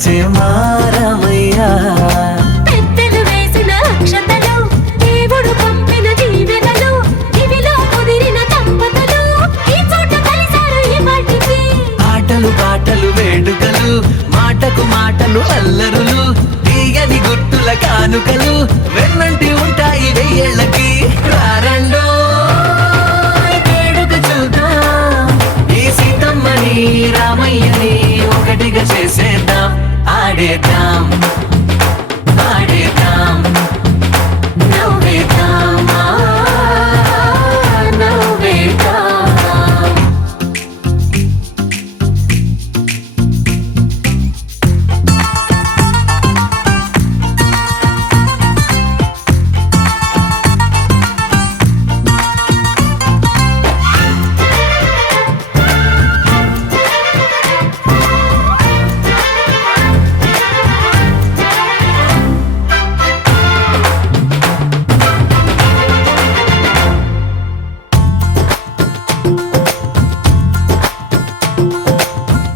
వచ్చే మారమయ్యా పెద్దలు వేసిన అక్షతలు దేవుడు పంపిన దీవెనలు ఇవిలో కుదిరిన దంపతులు ఈ చోట కలిసారు ఈ వాటికి ఆటలు పాటలు వేడుకలు మాటకు మాటలు అల్లరులు తీయని గుర్తుల కానుకలు వెన్నంటి ఉంటాయి వెయ్యేళ్ళకి రారండో వేడుక చూద్దాం ఈ సీతమ్మని రామయ్యని ఒకటిగా చేసేద్దాం ఆడేద్దాం ఆడేద్దాం నవ్వేద్దాం నవ్వేద్దాం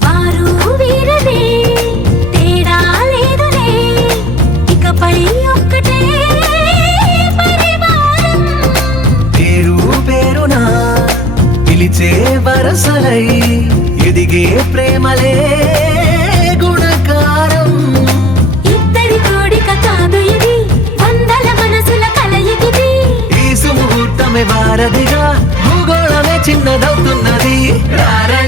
వారు వీరలే తేడా లేదులే ఇకపై ఒక్కటే పరివారం పేరు పేరునా పిలిచే వరసలై ఎదిగే ప్రేమలే గుణకారం ఇద్దరి కోడిక కాదు ఇది వందల మనసుల కలయికిది ఈ సుముహూర్తమే వారధిగా భూగోళమే చిన్నదవుతున్నది రారా